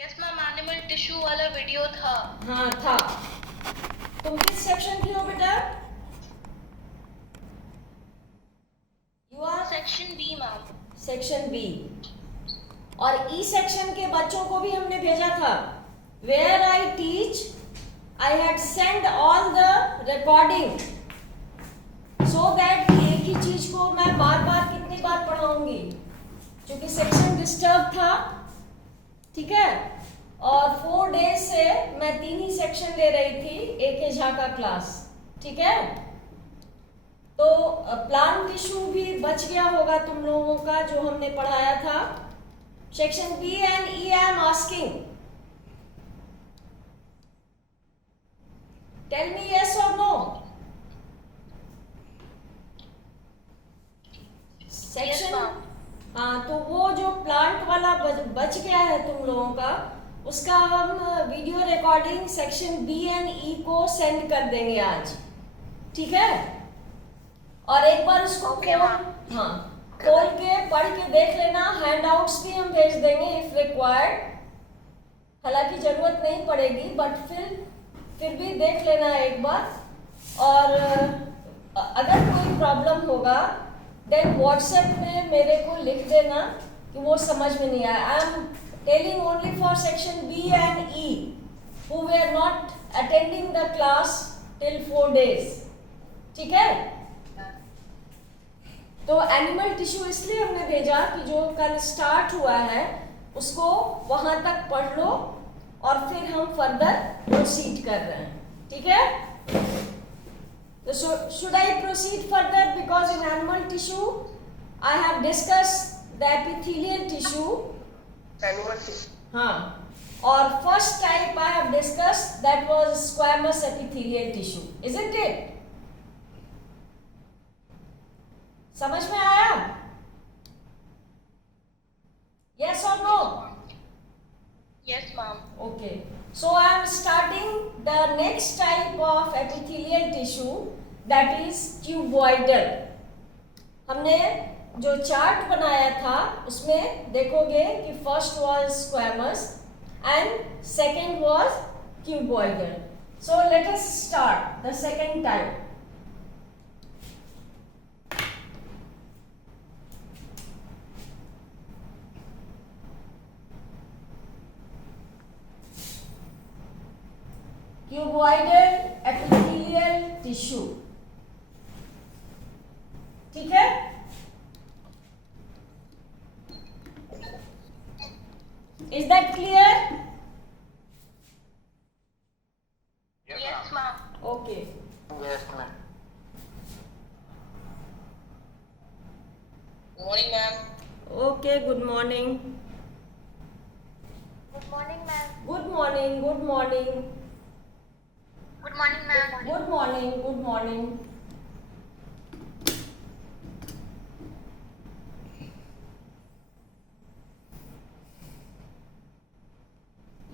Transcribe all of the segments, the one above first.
Yes ma'am, animal tissue वाला video था। हाँ था। तुम किस सेक्शन की हो बेटा? You are section B ma'am. Section B. और ई सेक्शन के बच्चों को भी हमने भेजा था। Where I teach I had send all the recording so that एक ही चीज को मैं बार बार कितनी बार पढ़ाऊंगी, क्योंकि सेक्शन डिस्टर्ब था। ठीक है। और 4 डेज से मैं 3 ही सेक्शन ले रही थी, एक झा का क्लास। ठीक है। तो प्लांट टिश्यू भी बच गया होगा तुम लोगों का, जो हमने पढ़ाया था। Section B and E I am asking, tell me yes और नो। सेक्शन हाँ, तो वो जो प्लांट वाला बच गया है तुम लोगों का, उसका हम video recording section B and E को सेंड कर देंगे आज। ठीक है। और एक बार उसको खोल के पढ़ के देख लेना। हैंडआउट्स भी हम भेज देंगे इफ रिक्वायर्ड। हालांकि जरूरत नहीं पड़ेगी, बट फिर भी देख लेना एक बार। और अगर कोई प्रॉब्लम होगा देन व्हाट्सएप में मेरे को लिख देना कि वो समझ में नहीं आया। I am telling only for section B and E who were not attending the class till 4 days. ठीक है। तो एनिमल टिश्यू इसलिए हमने भेजा कि जो कल स्टार्ट हुआ है उसको वहां तक पढ़ लो और फिर हम फर्दर प्रोसीड कर रहे हैं। ठीक है। So should I proceed further, because in animal tissue I have discussed the epithelial tissue. Animal tissue. हाँ, और first type I have discussed that was squamous epithelial tissue, isn't it? समझ में आया? Yes or no? Yes ma'am. Okay. So I am starting the next type of epithelial tissue, that is cuboidal. हमने जो chart बनाया था उसमें देखोगे कि first was squamous and second was cuboidal. So let us start the second type. Cuboidal epithelial tissue. ठीक है। Is that clear? Yes ma'am. Okay. Yes, ma'am. Morning ma'am. Okay, good morning. Good morning ma'am. Good morning, good morning, good morning ma'am. Good morning, good morning.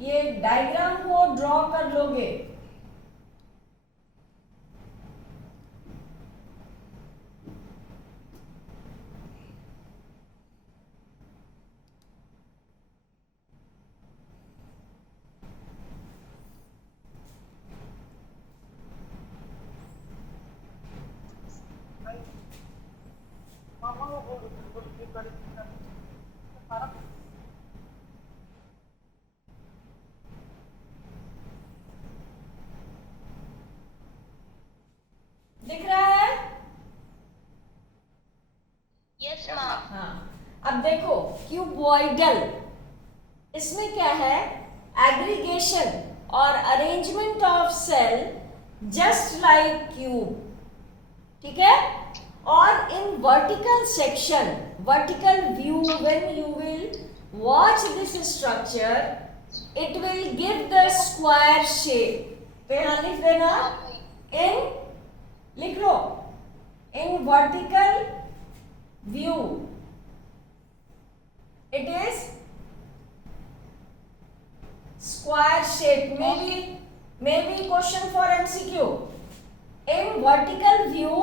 ये diagram को draw कर लोगे। दिख रहा है? Yes ma'am. हाँ। अब देखो क्यूबॉइडल, इसमें क्या है? एग्रीगेशन और arrangement of cell just like cube. ठीक है। और in vertical section, vertical view, when you will watch this structure it will give the square shape. तो यहां लिख देना, इन लिख लो, in vertical view it is square shape. Maybe question for MCQ. In vertical view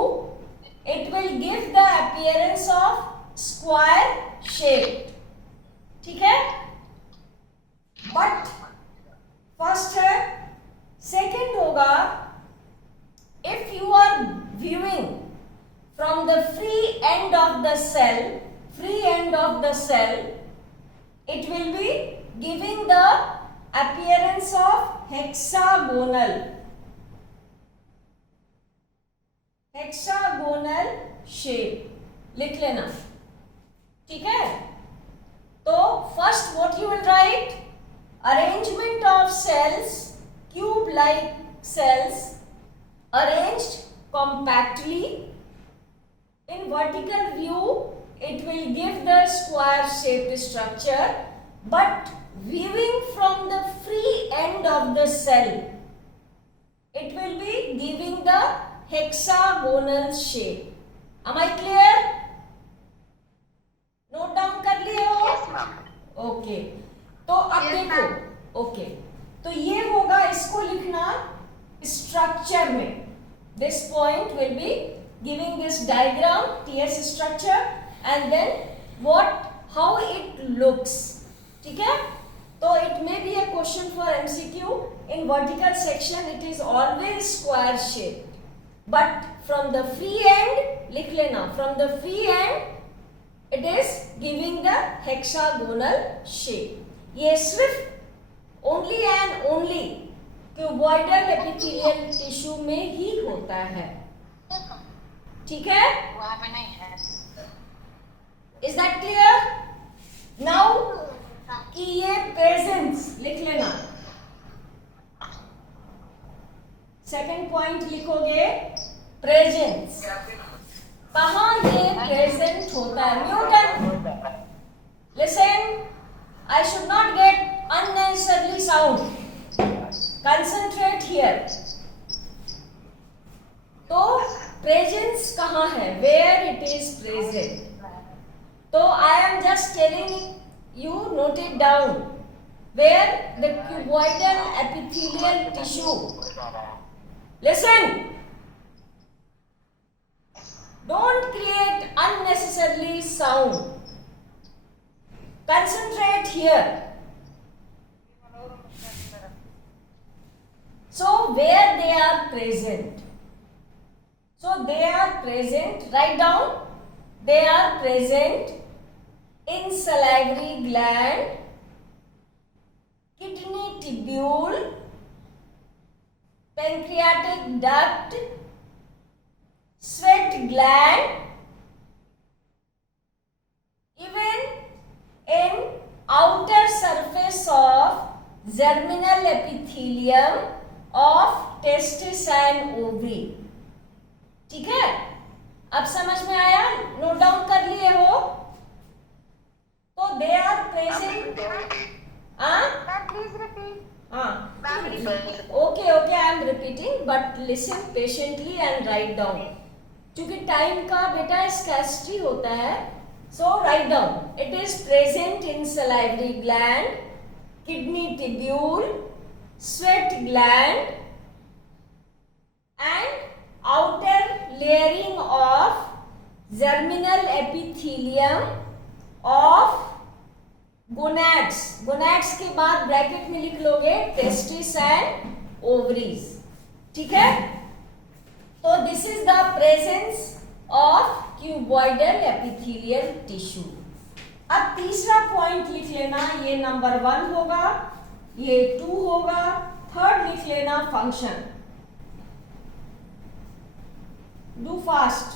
it will give the appearance of square shape. ठीक है। but it will be giving the appearance of hexagonal shape। लिख लेना, ठीक है। तो first what you will write, arrangement of cells, cube like cells arranged compactly in vertical view, it will give the square shaped structure, but viewing from the free end of the cell, it will be giving the hexagonal shape। Am I clear? Note down कर लिए हो? Yes, ma'am. Okay, तो अब देखो, okay, तो ये होगा, इसको लिखना स्ट्रक्चर में। This point will be giving this diagram TS structure and then what how it looks, ठीक है। तो it may be a question for MCQ, in vertical section it is always square shape, but from the free end, लिख लेना, from the free end it is giving the hexagonal shape. ये सिर्फ only and only cuboidal epithelial tissue में ही होता है, ठीक है। वहाँ पे नहीं है। Is that clear? नाउ कि ये प्रेजेंस, लिख लेना, सेकंड पॉइंट लिखोगे प्रेजेंस। कहाँ ये प्रेजेंट होता है? Newton, listen, I should not get unnecessarily sound, concentrate here. तो प्रेजेंस कहाँ है, वेयर इट इज प्रेजेंट? तो I am just telling you, note it down, where the cuboidal epithelial tissue, listen, don't create unnecessarily sound, concentrate here. So where they are present? So they are present, write down, they are present in salivary gland, kidney tubule, pancreatic duct, sweat gland, even in outer surface of germinal epithelium of testis and ovary, ठीक है। अब समझ में आया? Note down कर लिए हो? तो they are present, Please repeat. Okay okay, I am repeating, but listen patiently and write down, क्योंकि टाइम का बेटा स्कैर्सिटी होता है। So write down, it is present in salivary gland, kidney tubule, sweat gland and outer layering of germinal epithelium of gonads। gonads के बाद bracket में लिख लोगे testis and ovaries, ठीक है। तो this is the presence of cuboidal epithelial tissue। अब तीसरा पॉइंट लिख लेना, ये नंबर 1 होगा, ये 2 होगा, थर्ड लिख लेना फंक्शन। Do fast.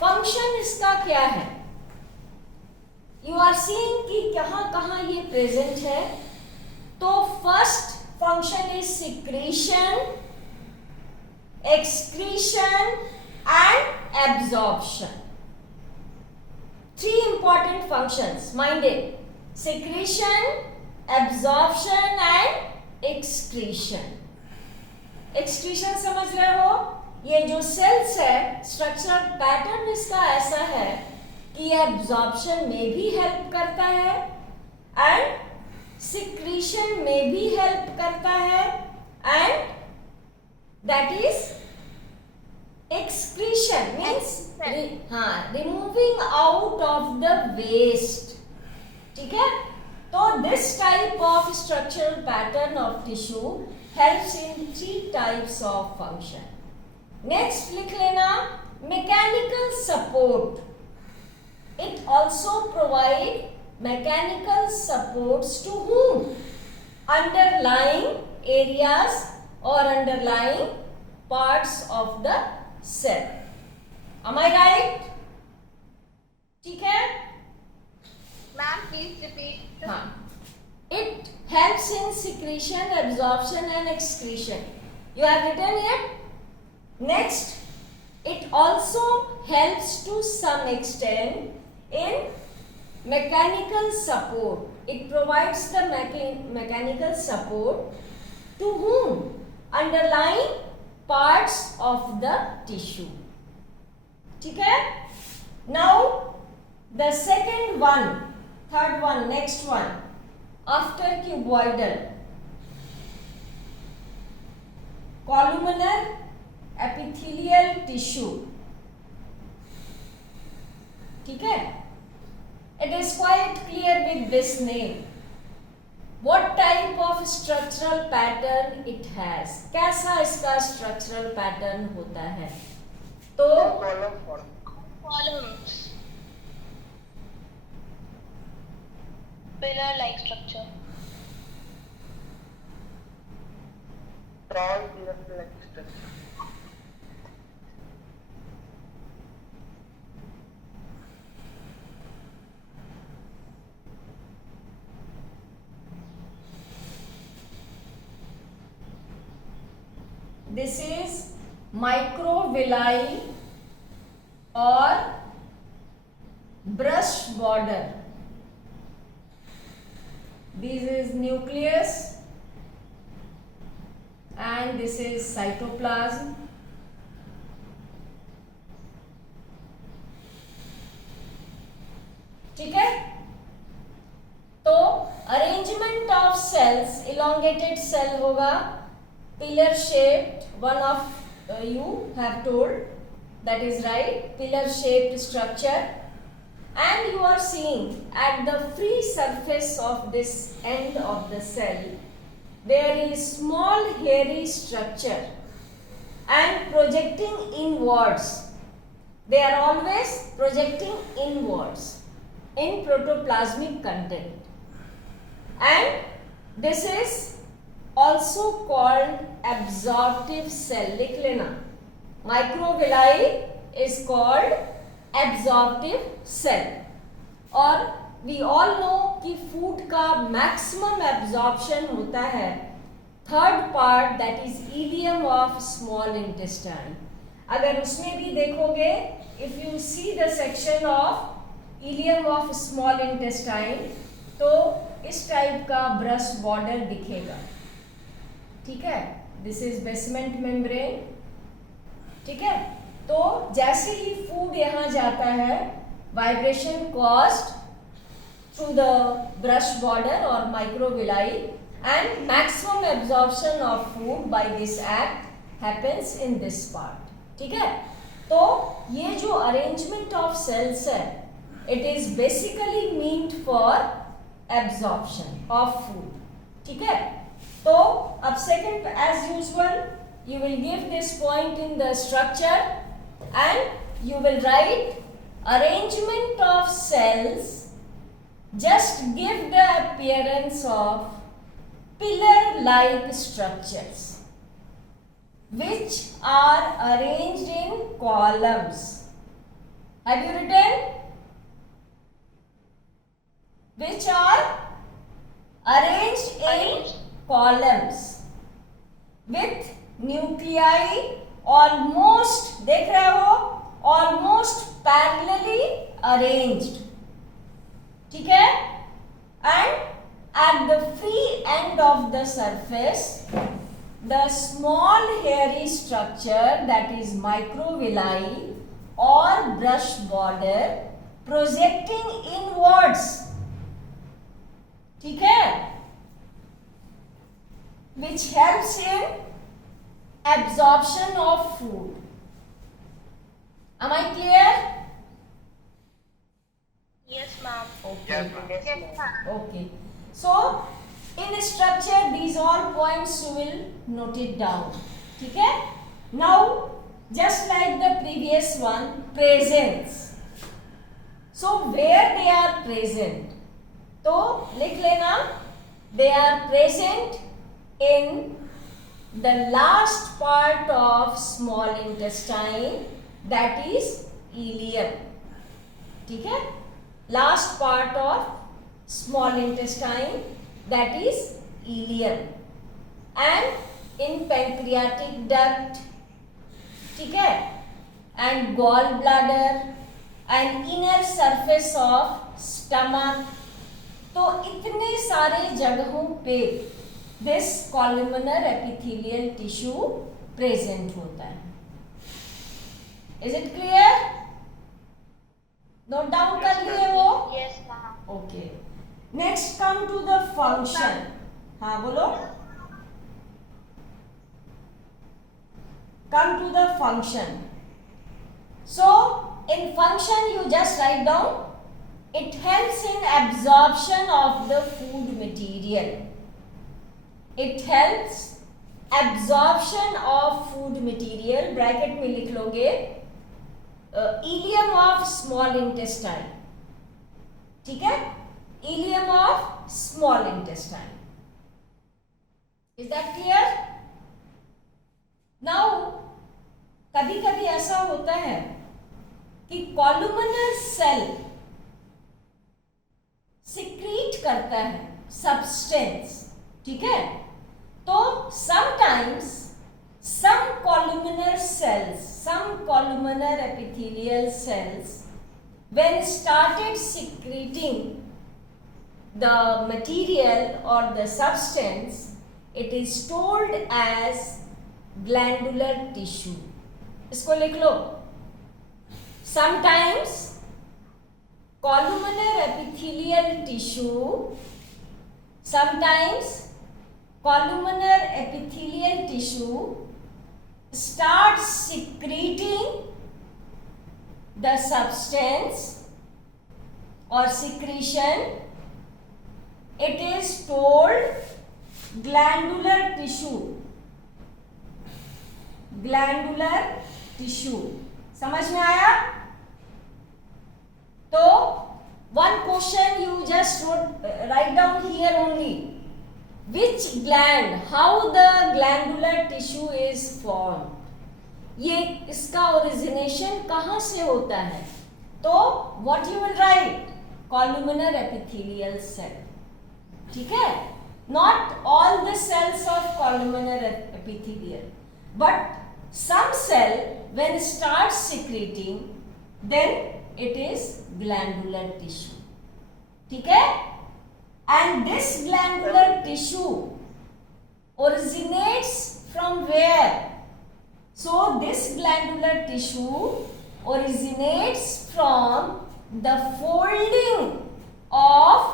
फंक्शन इसका क्या है? यू आर सीइंग कि कहां कहां ये प्रेजेंट है। तो first function is secretion, excretion and absorption. 3 important functions, mind it: secretion, absorption and excretion। excretion समझ रहे हो? ये जो सेल्स है, स्ट्रक्चरल पैटर्न इसका ऐसा है कि ये एब्जॉर्प्शन में भी हेल्प करता है एंड सिक्रीशन में भी हेल्प करता है and that is excretion means removing out of the waste, ठीक है। तो this type of structural pattern of tissue helps in 3 types of function. Next लिख लेना mechanical support. It also provide mechanical supports to whom? Underlying areas or underlying parts of the cell. Am I right? ठीक है? Ma'am, please repeat. हाँ. It helps in secretion, absorption and excretion. You have written it? Next, it also helps to some extent in mechanical support. It provides the mechanical support to whom? Underlying parts of the tissue. ठीक है? Now, the second one, third one, next one, after cuboidal, columnar epithelial tissue. ठीक है? It is quite clear with this name. What type of structural pattern it has? कैसा इसका structural pattern होता है? तो column form. Columns. Pillar-like structure. Tall pillar-like structure. this is microvilli or brush border. This is nucleus and this is cytoplasm. ठीक है? तो arrangement of cells, elongated cell होगा, pillar shaped, one of you have told, that is right, pillar shaped structure, and you are seeing at the free surface of this end of the cell there is small hairy structure and projecting inwards. They are always projecting inwards in protoplasmic content, and this is also called absorptive cell. लिख लेना, microvilli is called absorptive cell. और we all know कि food का maximum absorption होता है third part, that is ileum of small intestine. अगर उसमें भी देखोगे, if you see the section of ileum of small intestine, तो इस टाइप का ब्रश बॉर्डर दिखेगा. ठीक है? This is basement membrane. ठीक है? तो जैसे ही फूड यहाँ जाता है, vibration caused through the brush border और microvilli, and maximum absorption of food by this act happens in this part. ठीक है? तो ये जो अरेंजमेंट ऑफ सेल्स है, it is basically meant for absorption of food. ठीक है? तो अब second, as usual, you will give this point in the structure and you will write arrangement of cells. Just give the appearance of pillar-like structures which are arranged in columns. Have you written? Which are arranged in columns with nuclei almost, देख रहे हो, almost parallelly arranged. ठीक है? And at the free end of the surface, the small hairy structure, that is microvilli or brush border, projecting inwards. ठीक है? Which helps in absorption of food. Am I clear? Yes, ma'am. Okay. Yes, Yes, ma'am. Okay. So in structure, these all points you will note it down. ठीक है? Now, just like the previous one, presence. So where they are present? तो लिख लेना, they are present in the last part of small intestine, that is ileum. ठीक है, last part of small intestine, that is ileum, and in pancreatic duct, ठीक है, and gall bladder and inner surface of stomach. तो इतने सारे जगहों पे this columnar epithelial tissue present होता है। Is it clear? Note down कर लिए वो? Yes, ma'am. Okay, next come to the function. हाँ बोलो। Come to the function. So in function you just write down, it helps in absorption of the food material. It helps absorption of food material, bracket में लिख लोगे ileum of small intestine. ठीक है, ileum of small intestine. Is that clear? Now कभी कभी ऐसा होता है कि कॉलमनर सेल सिक्रीट करता है सब्सटेंस। ठीक है, तो sometimes some columnar cells, some columnar epithelial cells, when started secreting the material or the substance, it is told as glandular tissue. इसको लिख लो। Sometimes columnar epithelial tissue, sometimes columnar epithelial tissue starts secreting the substance or secretion. It is told glandular tissue. Glandular tissue. समझ में आया? तो one question you just write down here only. Which gland, how the glandular tissue is formed? ये इसका origination कहाँ से होता है? तो what you will write? Columnar epithelial cell. ठीक है? Not all the cells of columnar epithelial, but some cell when starts secreting, then it is glandular tissue. ठीक है? And this glandular tissue originates from where? So this glandular tissue originates from the folding of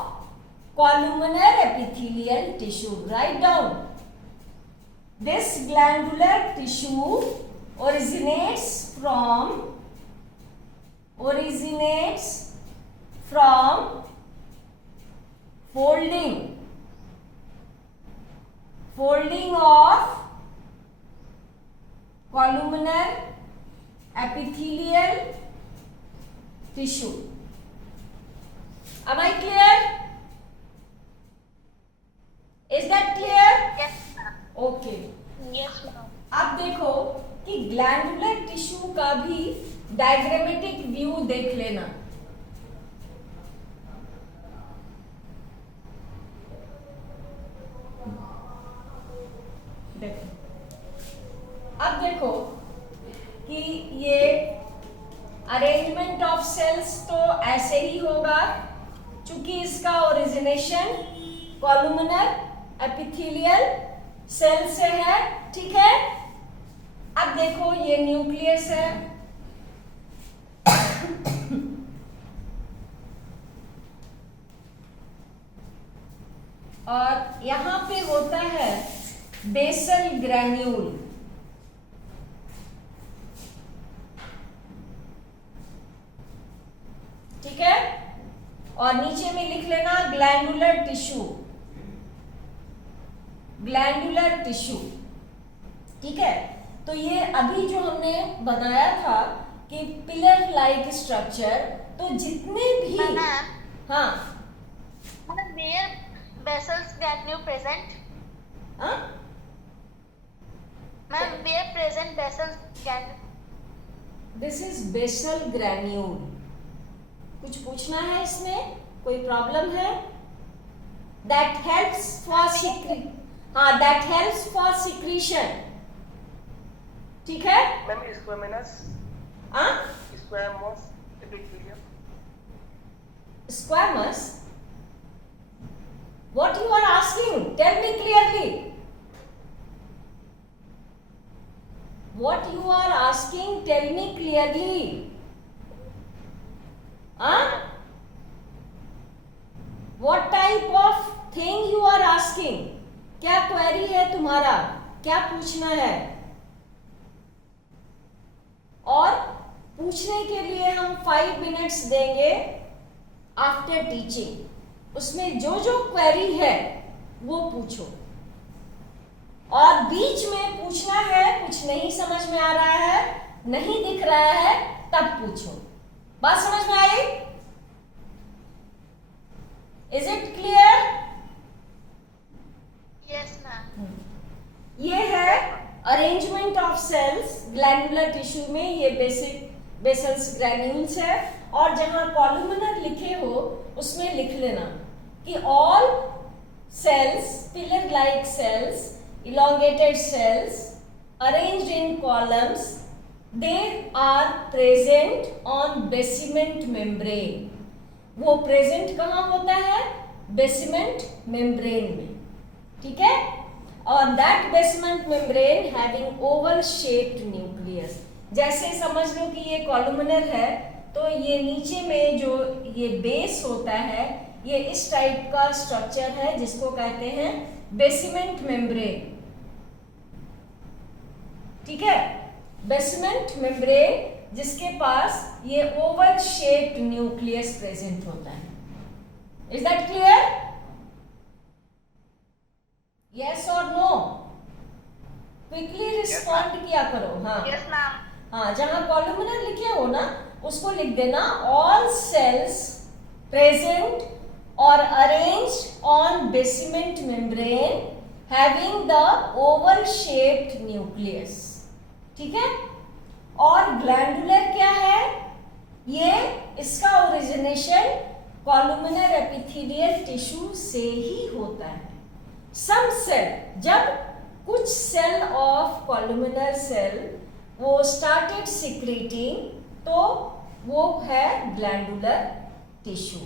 columnar epithelial tissue. Write down. This glandular tissue originates from folding of columnar epithelial tissue. Am I clear? Is that clear? Yes, ma'am. Okay. Yes, ma'am. अब देखो कि glandular tissue का भी diagrammatic view देख लेना। देखो, अब देखो कि ये अरेंजमेंट ऑफ सेल्स तो ऐसे ही होगा, चूंकि इसका ओरिजिनेशन कॉलुमिनर एपिथेलियल सेल से है। ठीक है, अब देखो ये न्यूक्लियस है और यहां पे होता है बेसल ग्रैन्यूल। ठीक है, और नीचे में लिख लेना ग्लैंडुलर टिश्यू, ग्लैंडुलर टिश्यू। ठीक है, तो ये अभी जो हमने बनाया था कि पिलर लाइक स्ट्रक्चर, तो जितने भी मैम, हाँ Where vessels granule present? हाँ? Ma'am, where present vessels granule? This is basal granule. कुछ पूछना है इसमें? कोई प्रॉब्लम है? दैट हेल्प्स फॉर हाँ, दैट हेल्प्स फॉर सिक्रीशन। ठीक है? मैम स्क्वेमस हाँ? Squamous epithelium Squamous? What you are asking? Tell me clearly. What you are asking? Tell me clearly. Huh? What type of thing you are asking? क्या query है तुम्हारा? क्या पूछना है? और पूछने के लिए हम 5 मिनट्स देंगे आफ्टर टीचिंग। उसमें जो जो क्वेरी है वो पूछो, और बीच में पूछना है कुछ नहीं समझ में आ रहा है, नहीं दिख रहा है, तब पूछो। बात समझ में आई? Is it clear? Yes, ma'am. ये है arrangement of cells glandular tissue में। ये बेसल्स ग्रैन्यूल्स है, और जहां कॉलुमिनर लिखे हो उसमें लिख लेना कि all cells, pillar like cells, elongated cells arranged in columns, they are present on basement membrane। वो प्रेजेंट कहाँ होता है? बेसमेंट मेम्ब्रेन में। ठीक है? और that basement membrane having Oval shaped nucleus. जैसे समझ लो कि ये कॉलुमिनर है, तो ये नीचे में जो ये बेस होता है, ये इस टाइप का स्ट्रक्चर है जिसको कहते हैं बेसमेंट मेम्ब्रेन। ठीक है? बेसमेंट मेम्ब्रेन जिसके पास ये ओवल शेप्ड न्यूक्लियस प्रेजेंट होता है। Is that clear? यस और नो? क्विकली रिस्पॉन्ड किया करो। हाँ Yes, ma'am. हाँ, जहां कॉलुमिनर लिखे हो ना उसको लिख देना ऑल सेल्स प्रेजेंट और arranged on basement membrane having the Oval shaped nucleus. ठीक है? और ग्लैंडुलर क्या है? ये इसका ओरिजिनेशन कॉलुमिनर एपिथेलियल टिश्यू से ही होता है। सम सेल, जब कुछ सेल ऑफ कॉलुमिनर सेल वो स्टार्टेड सिक्रीटिंग, तो वो है ग्लैंडुलर टिश्यू।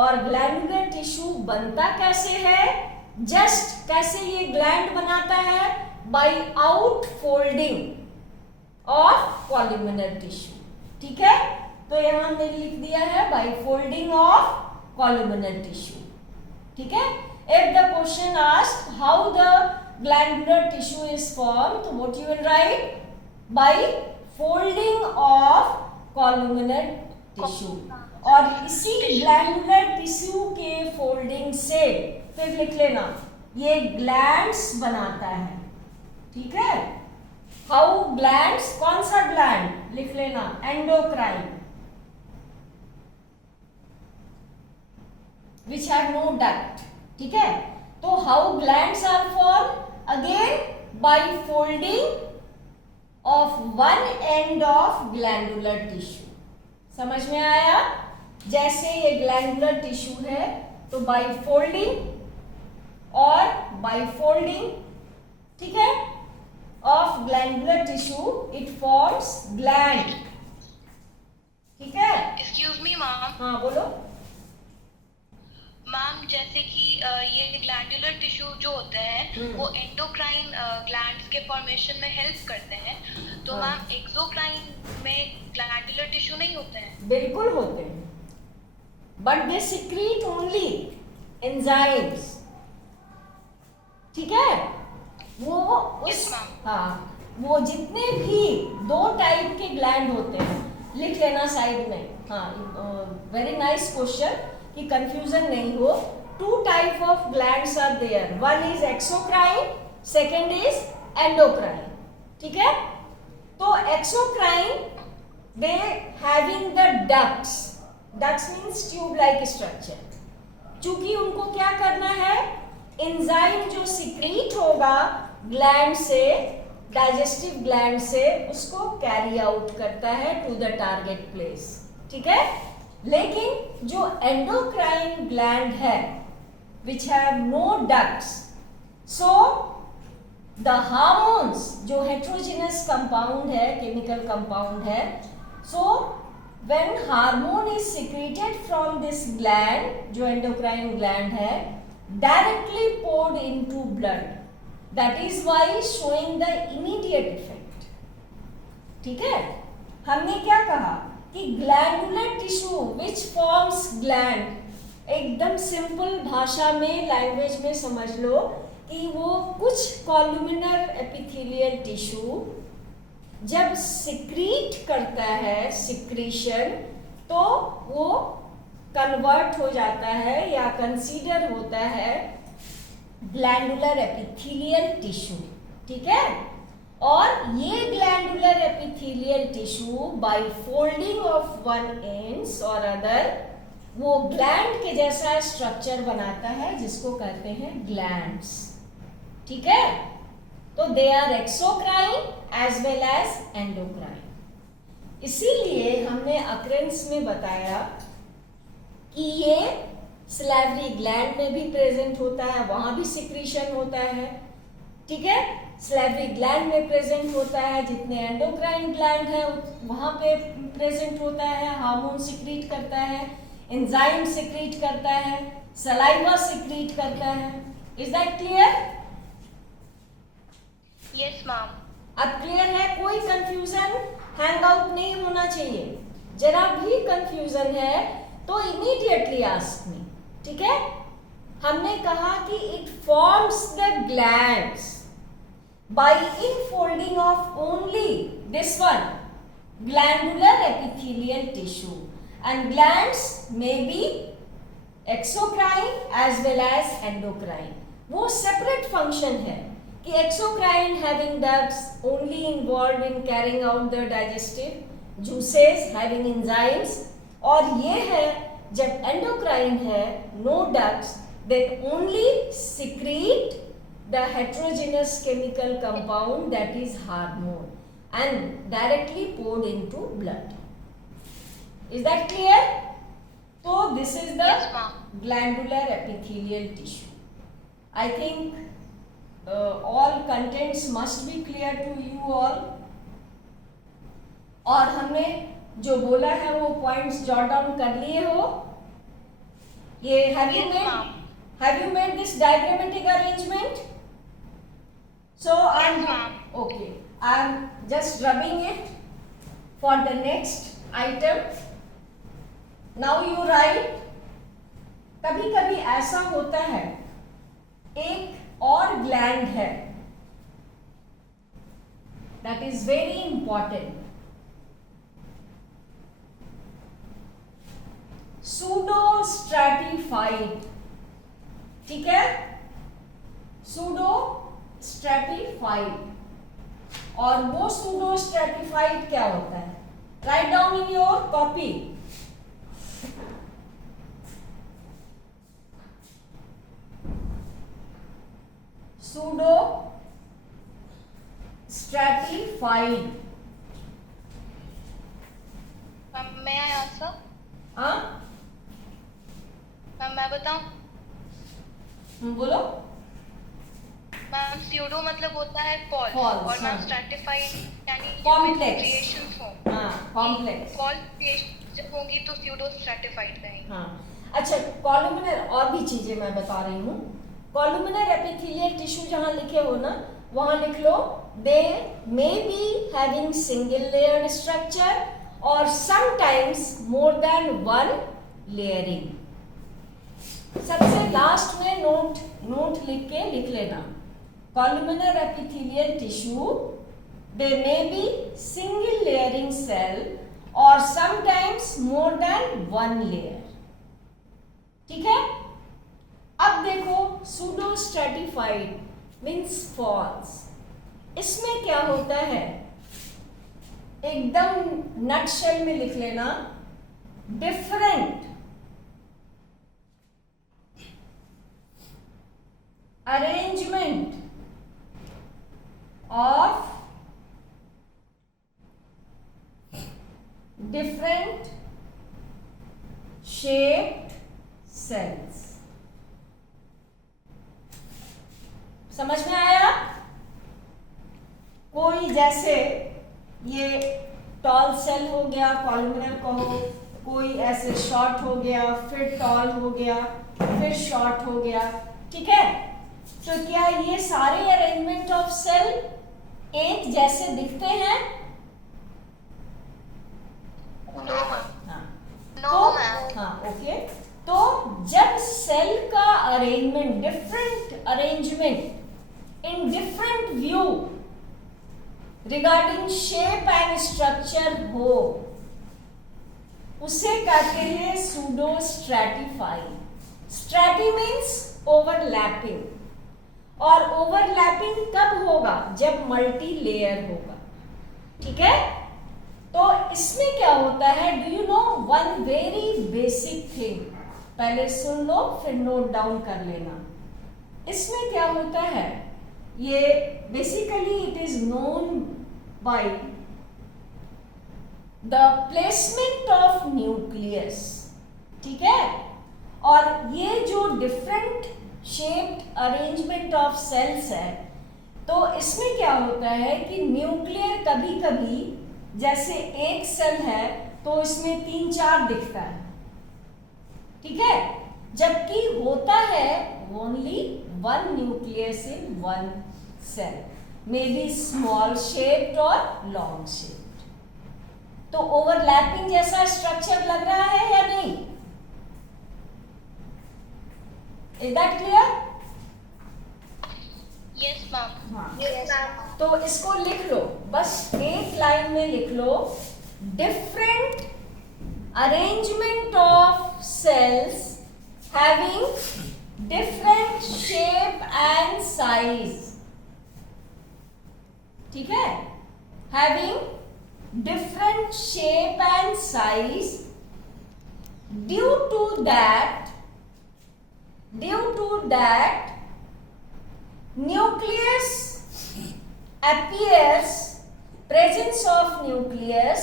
और ग्लैंडुलर टिश्यू बनता कैसे है? जस्ट कैसे ये ग्लैंड बनाता है? By out folding of columnar tissue. ठीक है? तो यहां हमने लिख दिया है by folding of columnar tissue. ठीक है? If the question asked how the glandular tissue is formed, तो what you will write? By folding of columnar tissue। और इसी glandular tissue के folding से फिर लिख लेना ये glands बनाता है। ठीक है? How glands? कौन सा gland? लिख लेना endocrine, which have no duct। ठीक है? तो how glands are form? Again by folding of one end of glandular tissue. समझ में आया? जैसे ये ग्लैंडुलर टिश्यू है तो बाय फोल्डिंग और बाय फोल्डिंग, ठीक है, of glandular tissue it forms gland. ठीक है? Excuse me ma'am. हाँ बोलो। मैम जैसे कि ये ग्लैंडुलर टिश्यू जो होते हैं वो एंडोक्राइन ग्लैंड्स के फॉर्मेशन में हेल्प करते हैं, तो हाँ। मैम एक्सोक्राइन में ग्लैंडुलर टिश्यू नहीं होते हैं? बिल्कुल होते हैं, but they secrete only enzymes. ठीक है? वो Yes, उस ma'am. हाँ, वो जितने भी 2 टाइप के ग्लैंड होते हैं, लिख लेना साइड में। हाँ, वेरी नाइस क्वेश्चन, कि कंफ्यूजन नहीं हो। 2 type of glands are there, one is exocrine, second is endocrine. ठीक है? तो exocrine they having the ducts, ducts means tube like structure. चूंकि उनको क्या करना है, एंजाइम जो सिक्रीट होगा ग्लैंड से, डाइजेस्टिव ग्लैंड से, उसको कैरी आउट करता है टू द टारगेट प्लेस, ठीक है। लेकिन जो एंडोक्राइन ग्लैंड है which have no ducts, so the hormones जो हेट्रोजिनस कंपाउंड है, केमिकल कंपाउंड है, so when hormone is secreted from this gland, जो endocrine gland है, directly poured into blood, that is why showing the immediate effect, ठीक है। हमने क्या कहा कि glandular tissue which forms gland, एकदम सिंपल भाषा में, लैंग्वेज में समझ लो कि वो कुछ कॉलुमिनर एपिथेलियल टिश्यू जब सिक्रीट करता है, सिक्रीशन, तो वो कन्वर्ट हो जाता है या कंसीडर होता है ग्लैंडुलर एपिथेलियल टिश्यू, ठीक है। और ये glandular epithelial tissue bye folding of one ends और अदर, वो ग्लैंड के जैसा स्ट्रक्चर बनाता है जिसको कहते हैं ग्लैंड्स, ठीक है। तो they are exocrine as well as endocrine. इसीलिए हमने अक्रेंस में बताया कि ये सलाइवरी ग्लैंड में भी प्रेजेंट होता है, वहां भी सिक्रीशन होता है, ठीक है। सलाइवरी ग्लैंड में प्रेजेंट होता है, जितने एंडोक्राइन ग्लैंड है वहां पे प्रेजेंट होता है, हार्मोन सिक्रीट करता है, एंजाइम सिक्रीट करता है, सलाइवा सिक्रीट करता है। Is that clear? Yes ma'am. अब क्लियर है? कोई कंफ्यूजन हैंग आउट नहीं होना चाहिए। जरा भी कंफ्यूजन है तो इमीडिएटली आस्क मी, ठीक है। हमने कहा कि it forms the glands by infolding of only this one glandular epithelial tissue, and glands may be exocrine as well as endocrine. वो सेपरेट फंक्शन है कि exocrine having ducts only involved in carrying out the digestive juices, having enzymes, और ये है जब endocrine है no ducts, then only secrete the heterogeneous chemical compound that is hormone and directly poured into blood. Is that clear? So this is the Yes, ma'am. glandular epithelial tissue. I think all contents must be clear to you all. और हमने जो बोला है वो points jot down कर लिए हो? ये have you made this diagrammatic arrangement? So I'm okay. I'm just rubbing it for the next item. Now you write. कभी कभी ऐसा होता है, एक और ग्लैंड है, that is very important, pseudo stratified, ठीक है, सूडो स्ट्रैटिफाइड। और वो सूडो स्ट्रैटिफाइड क्या होता है? Write down in your copy. Pseudo stratified, मैं आंसर? हाँ मैम मैं बताऊं? बोलो। मैम स्यूडो मतलब होता है फॉल्स, False, और मैम हाँ। स्ट्रैटिफाइड यानी Complex. क्रिएशंस हो। हाँ, कॉम्प्लेक्स। फॉल्स क्रिएशन जब होंगी तो स्यूडो स्ट्रैटिफाइड रहेंगे। हाँ, अच्छा, कॉलुमिनर और भी चीजें मैं बता रही हूँ। कॉलुमिनर एपिथेलियल टिश्यू जहाँ लिखे हो ना, वहाँ लिख लो they may be having single layered structure और sometimes more than one layering. सबसे लास्ट में नोट लिख लेना, columnar epithelial tissue they may be single layering cell और sometimes more than one layer, ठीक है। अब देखो सूडो स्ट्रैटिफाइड मीन्स फॉल्स। इसमें क्या होता है, एकदम नटशेल में लिख लेना, different arrangement of different shaped cells. समझ में आया? कोई जैसे ये टॉल सेल हो गया, कॉलमनर कहो, कोई ऐसे शॉर्ट हो गया, फिर टॉल हो गया, फिर शॉर्ट हो गया, ठीक है? तो क्या ये सारे अरेंजमेंट ऑफ सेल एक जैसे दिखते हैं? No, ma'am. हाँ, No, ma'am. हाँ, ओके। तो जब सेल का arrangement, different arrangement in different view regarding shape and structure हो, उसे कहते हैं सूडो स्ट्रैटिफाइड। स्ट्रैटी मीन्स ओवरलैपिंग, और ओवरलैपिंग कब होगा? जब मल्टी लेयर होगा, ठीक है? तो इसमें क्या होता है, do you know one very basic thing, पहले सुन लो फिर नोट डाउन कर लेना। इसमें क्या होता है, ये basically it is known by the placement of nucleus, ठीक है? और ये जो different shaped arrangement of cells है, तो इसमें क्या होता है कि न्यूक्लियर कभी कभी जैसे एक सेल है तो इसमें 3-4 दिखता है, ठीक है? जबकि होता है only one nucleus in one cell, may be small shaped और लॉन्ग शेप्ड। तो ओवरलैपिंग जैसा स्ट्रक्चर लग रहा है या नहीं? Is that clear? Yes, ma'am. हाँ, Yes, ma'am. तो इसको लिख लो, बस एक लाइन में लिख लो, different arrangement of cells having different shape and size, ठीक है? Having different shape and size, due to that nucleus appears, presence of nucleus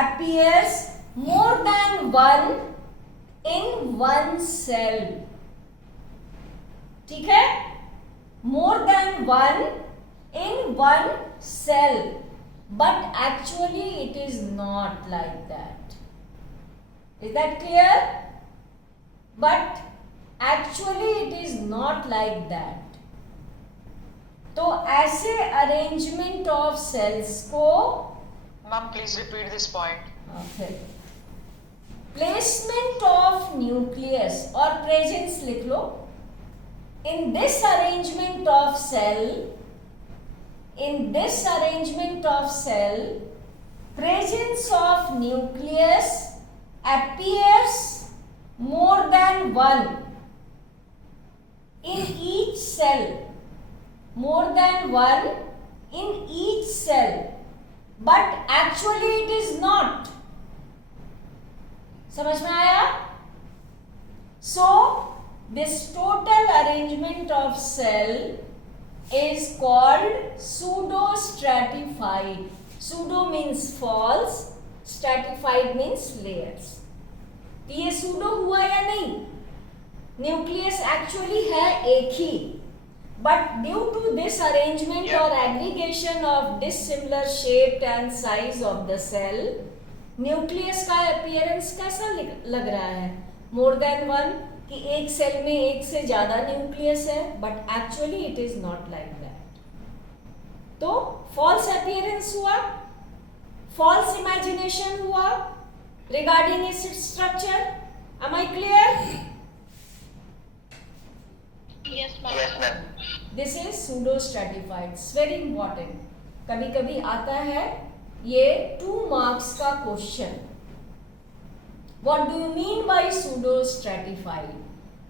appears more than one in one cell, ठीक है? more than one in one cell, but actually it is not like that. Is that clear? But actually it is not like that. तो ऐसे arrangement of sales को, Ma'am, please repeat this point. Placement of nucleus और presence लिख लो। In this arrangement of cell, presence of nucleus appears more than one in each cell, but actually it is not. समझ में आया? So this total arrangement of cell is called pseudo stratified. Pseudo means false, stratified means layers. ये pseudo हुआ या नहीं? Nucleus actually है एक ही, but due to this arrangement or aggregation of dissimilar shape and size of the cell, nucleus का appearance कैसा लग रहा है? मोर देन वन, कि एक सेल में एक से ज्यादा न्यूक्लियस है, but actually it is not like that. तो फॉल्स अपीयरेंस हुआ, फॉल्स इमेजिनेशन हुआ regarding its structure. Am I clear? Yes, ma'am. Yes, ma'am. This is pseudo stratified, it's very important. कभी कभी आता है ये 2 मार्क्स का question, what do you mean by pseudo stratified?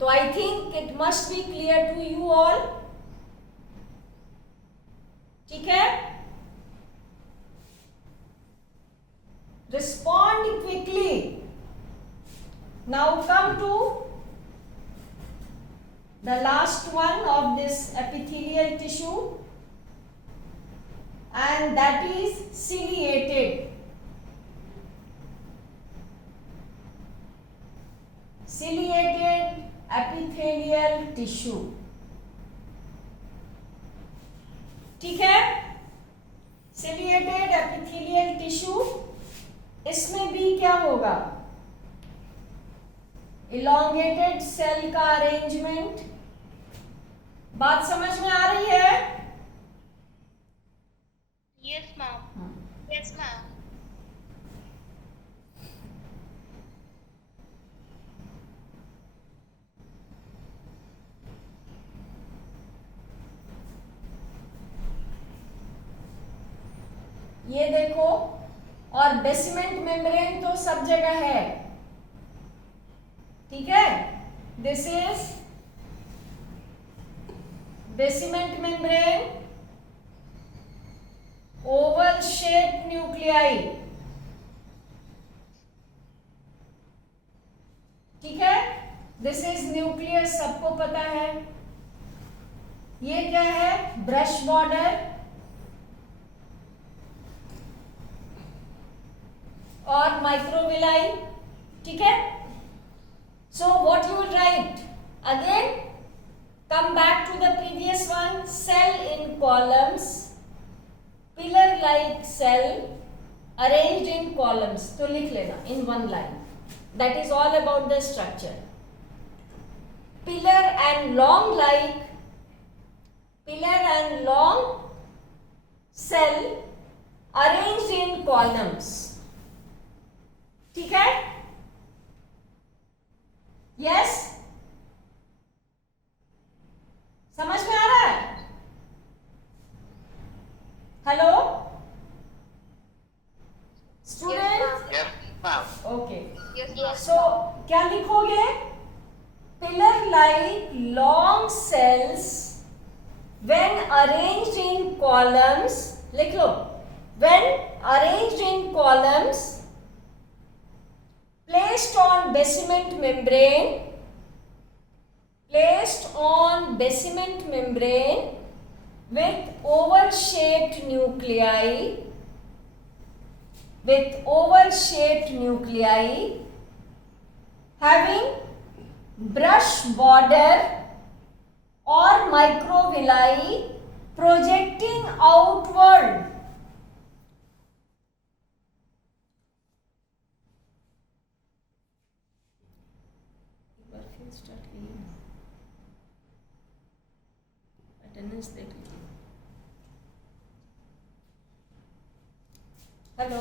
तो I think it must be clear to you all, ठीक है? Respond quickly. Now come to the last one of this epithelial tissue, and that is ciliated. Ciliated epithelial tissue. ठीक है, ciliated epithelial tissue, इसमें भी क्या होगा, elongated cell का arrangement. बात समझ में आ रही है? Yes, ma'am. Yes, ma'am. ये देखो, और बेसिमेंट मेम्ब्रेन तो सब जगह है. ठीक है, this is basement membrane, oval shape nuclei. ठीक है, दिस इज न्यूक्लियस, सबको पता है. ये क्या है, ब्रश बॉर्डर और माइक्रोविलाई. ठीक है, so what you will right again, come back to the previous one, cell in columns, pillar like cell arranged in columns. तो लिख लेना in one line. That is all about the structure. Pillar and long cell arranged in columns. ठीक है? Yes? समझ में आ रहा है? Hello student? Yes, ma'am. Okay, Yes, so क्या लिखोगे? Pillar like long cells when arranged in columns. लिख लो, when arranged in columns placed on basement membrane with oval shaped nuclei having brush border or microvilli projecting outward. Attendance देख लीजिए. Hello